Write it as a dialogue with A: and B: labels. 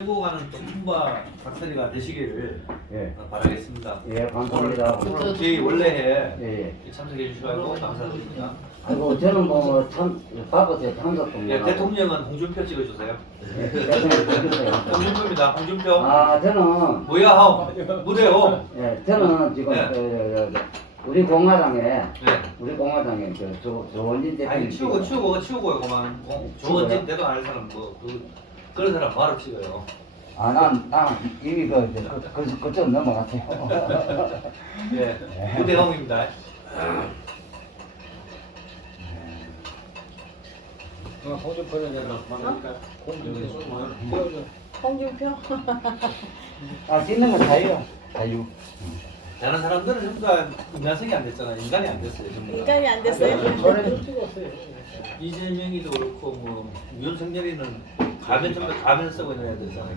A: 끌고 가는 또 품바 박사리가 되시기를
B: 예.
A: 바라겠습니다.
B: 예, 감사합니다.
A: 오늘 저희 원래에
B: 예.
A: 참석해 주셔서 감사드립니다.
B: 아이고, 저는 뭐, 참, 바빠서 참석도 못
A: 예,
B: 하고.
A: 대통령은 홍준표 찍어주세요.
B: 예, 대통령 찍으세요.
A: 홍준표입니다. 홍준표.
B: 아, 저는,
A: 뭐야 하오 무대요.
B: 예, 저는 지금,
A: 네.
B: 우리 공화당에,
A: 네.
B: 우리 공화당에, 조원진 대표님.
A: 아니 치우고요 그만. 조원진 대도 안 할 사람 그런 사람 바로 찍어요.
B: 아, 난 이미 그쪽 넘어갔어요.
A: 예, 무대형입니다.
C: 홍준표?
B: 아, 찍는 건 자유. 자유.
A: 다른 사람들은 전부 다 인간성이 안 됐잖아. 인간이 안 됐어요. 전부 다.
C: 인간이 안 됐어요?
A: 이재명이도 그렇고 뭐 윤석열이는 가면 전부 가면 쓰고 있는 애들이잖아요.